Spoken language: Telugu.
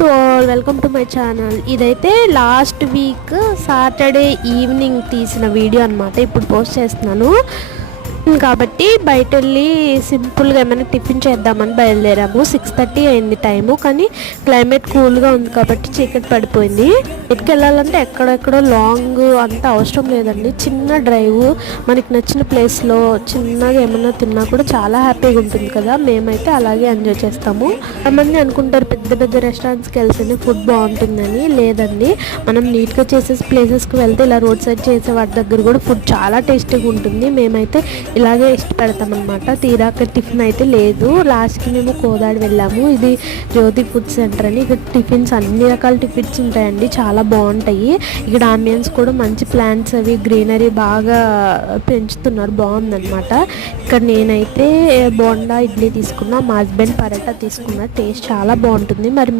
To all, welcome to my channel. ఇదైతే లాస్ట్ వీక్ సాటర్డే ఈవినింగ్ తీసిన వీడియో అనమాట. ఇప్పుడు పోస్ట్ చేస్తున్నాను కాబట్టి బయట వెళ్ళి సింపుల్గా ఏమైనా టిఫిన్ చేద్దామని బయలుదేరాము. 6:30 అయింది టైము. కానీ క్లైమేట్ కూల్గా ఉంది కాబట్టి చీకటి పడిపోయింది. బయటకు వెళ్ళాలంటే ఎక్కడెక్కడో లాంగ్ అంత అవసరం లేదండి. చిన్న డ్రైవ్ మనకి నచ్చిన ప్లేస్లో చిన్నగా ఏమన్నా తిన్నా కూడా చాలా హ్యాపీగా ఉంటుంది కదా. మేమైతే అలాగే ఎంజాయ్ చేస్తాము. చాలామంది అనుకుంటారు పెద్ద పెద్ద రెస్టారెంట్స్కి వెళ్తేనే ఫుడ్ బాగుంటుందని. లేదండి, మనం నీట్గా చేసే ప్లేసెస్కి వెళ్తే ఇలా రోడ్ సైడ్ చేసే వాటి దగ్గర కూడా ఫుడ్ చాలా టేస్టీగా ఉంటుంది. మేమైతే ఇలాగే ఇష్టపడతామన్నమాట. తీరాక టిఫిన్ అయితే లేదు. లాస్ట్కి మేము కోదాడు వెళ్ళాము. ఇది జ్యోతి ఫుడ్ సెంటర్ అని. ఇక్కడ టిఫిన్స్ అన్ని రకాల టిఫిన్స్ ఉంటాయండి, చాలా బాగుంటాయి. ఇక్కడ ఆంబియన్స్ కూడా మంచి ప్లాంట్స్ అవి గ్రీనరీ బాగా పెంచుతున్నారు, బాగుందన్నమాట. ఇక్కడ నేనైతే బోండా ఇడ్లీ తీసుకున్నా, మా హస్బెండ్ పరోటా తీసుకున్నా. టేస్ట్ చాలా బాగుంటుంది. మరి